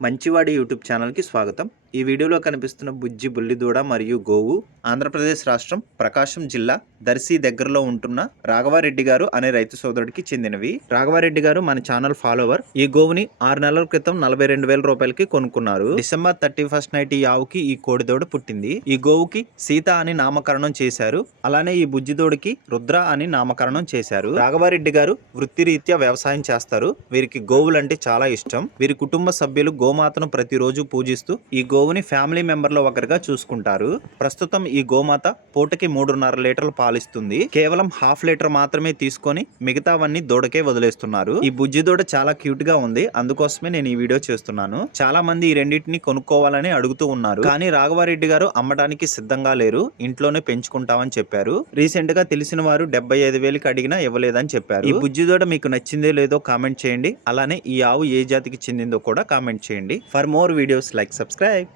మంచివాడి YouTube ఛానల్కి స్వాగతం. ఈ వీడియోలో కనిపిస్తున్న బుజ్జి బుల్లిదూడ మరియు గోవు ఆంధ్రప్రదేశ్ రాష్ట్రం ప్రకాశం జిల్లా దర్శి దగ్గరలో ఉంటున్న రాఘవారెడ్డి గారు అనే రైతు సోదరుడికి చెందినవి. రాఘవారెడ్డి గారు మన ఛానల్ ఫాలోవర్. ఈ గోవుని 6 నెలల క్రితం 42,000 రూపాయలకి కొనుక్కున్నారు. డిసెంబర్ 31 నైట్ ఈ ఆవుకి ఈ కోడిదూడ పుట్టింది. ఈ గోవుకి సీత అని నామకరణం చేశారు. అలానే ఈ బుజ్జిదూడకి రుద్ర అని నామకరణం చేశారు. రాఘవారెడ్డి గారు వృత్తిరీత్యా వ్యవసాయం చేస్తారు. వీరికి గోవులంటే చాలా ఇష్టం. వీరి కుటుంబ సభ్యులు గోమాతను ప్రతిరోజు పూజిస్తూ ఈ గోవుని ఫ్యామిలీ మెంబర్ లో ఒకరిగా చూసుకుంటారు. ప్రస్తుతం ఈ గోమాత పూటకి 3.5 లీటర్లు పాలిస్తుంది. కేవలం ½ లీటర్ మాత్రమే తీసుకొని మిగతావన్నీ దూడకే వదిలేస్తున్నారు. ఈ బుజ్జి దూడ చాలా క్యూట్ గా ఉంది. అందుకోసమే నేను ఈ వీడియో చేస్తున్నాను. చాలా మంది ఈ రెండింటిని కొనుక్కోవాలని అడుగుతూ ఉన్నారు. కానీ రాఘవారెడ్డి గారు అమ్మడానికి సిద్ధంగా లేరు. ఇంట్లోనే పెంచుకుంటామని చెప్పారు. రీసెంట్ గా తెలిసిన వారు 75,000కి అడిగినా ఇవ్వలేదని చెప్పారు. ఈ బుజ్జి దూడ మీకు నచ్చిందో లేదో కామెంట్ చేయండి. అలానే ఈ ఆవు ఏ జాతికి చెందిందో కూడా కామెంట్ చేయండి. For more videos like subscribe.